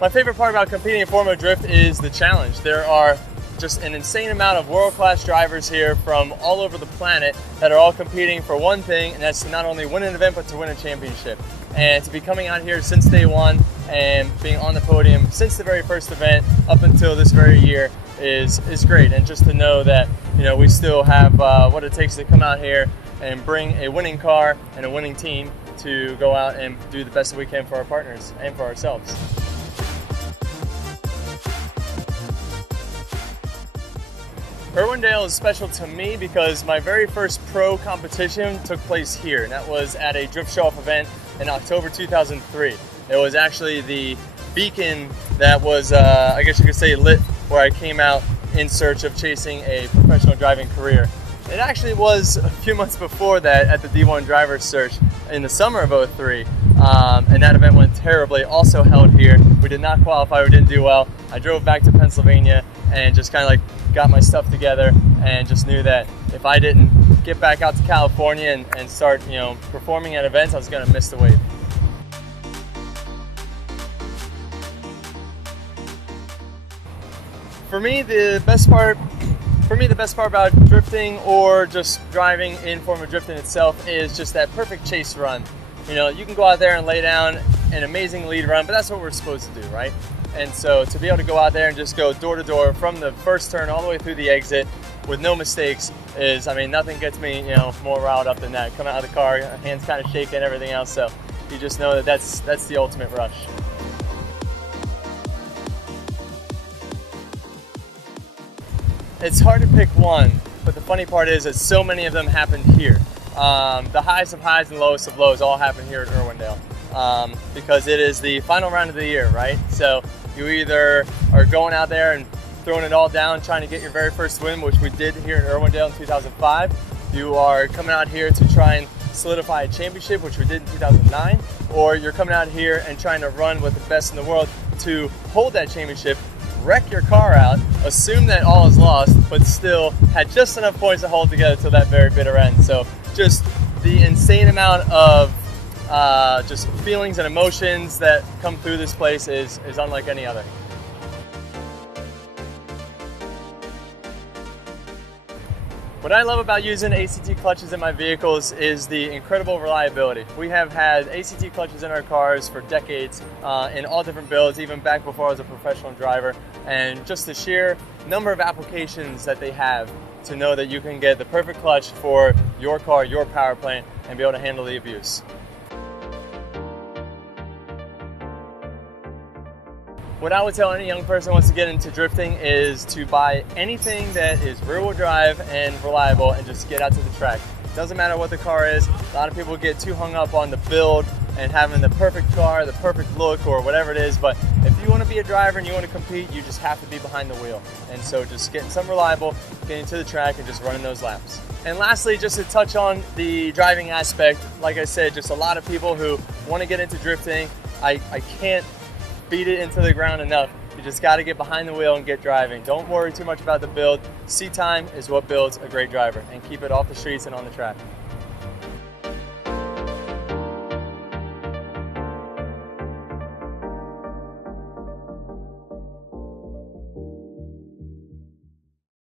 My favorite part about competing in Formula Drift is the challenge. There are just an insane amount of world-class drivers here from all over the planet that are all competing for one thing, and that's to not only win an event, but to win a championship. And to be coming out here since day one and being on the podium since the very first event up until this very year is great. And just to know that, you know, we still have what it takes to come out here and bring a winning car and a winning team to go out and do the best that we can for our partners and for ourselves. Irwindale is special to me because my very first pro competition took place here, and that was at a drift show-off event in October 2003. It was actually the beacon that was, I guess you could say, lit where I came out in search of chasing a professional driving career. It actually was a few months before that at the D1 Driver's Search in the summer of '03, and that event went terribly, also held here. We did not qualify, we didn't do well. I drove back to Pennsylvania and just kind of like got my stuff together and just knew that if I didn't get back out to California and start, you know, performing at events, I was going to miss the wave. For me, the best part about drifting or just driving in Formula Drifting itself is just that perfect chase run. You know, you can go out there and lay down an amazing lead run, but that's what we're supposed to do, right? And so to be able to go out there and just go door to door from the first turn all the way through the exit with no mistakes is, I mean, nothing gets me, you know, more riled up than that. Coming out of the car, hands kind of shaking, everything else. So you just know that that's the ultimate rush. It's hard to pick one, but the funny part is that so many of them happened here. The highest of highs and lowest of lows all happen here at Irwindale. Because it is the final round of the year, right? So you either are going out there and throwing it all down, trying to get your very first win, which we did here in Irwindale in 2005. You are coming out here to try and solidify a championship, which we did in 2009. Or you're coming out here and trying to run with the best in the world to hold that championship, wreck your car out, assume that all is lost, but still had just enough points to hold together till that very bitter end. So just the insane amount of just feelings and emotions that come through this place is unlike any other. What I love about using ACT clutches in my vehicles is the incredible reliability. We have had ACT clutches in our cars for decades in all different builds, even back before I was a professional driver, and just the sheer number of applications that they have to know that you can get the perfect clutch for your car, your power plant, and be able to handle the abuse. What I would tell any young person who wants to get into drifting is to buy anything that is rear-wheel drive and reliable and just get out to the track. Doesn't matter what the car is. A lot of people get too hung up on the build and having the perfect car, the perfect look, or whatever it is, but if you want to be a driver and you want to compete, you just have to be behind the wheel. And so just getting something reliable, getting to the track, and just running those laps. And lastly, just to touch on the driving aspect, like I said, just a lot of people who want to get into drifting, I can't beat it into the ground enough. You just got to get behind the wheel and get driving. Don't worry too much about the build. Seat time is what builds a great driver, and keep it off the streets and on the track.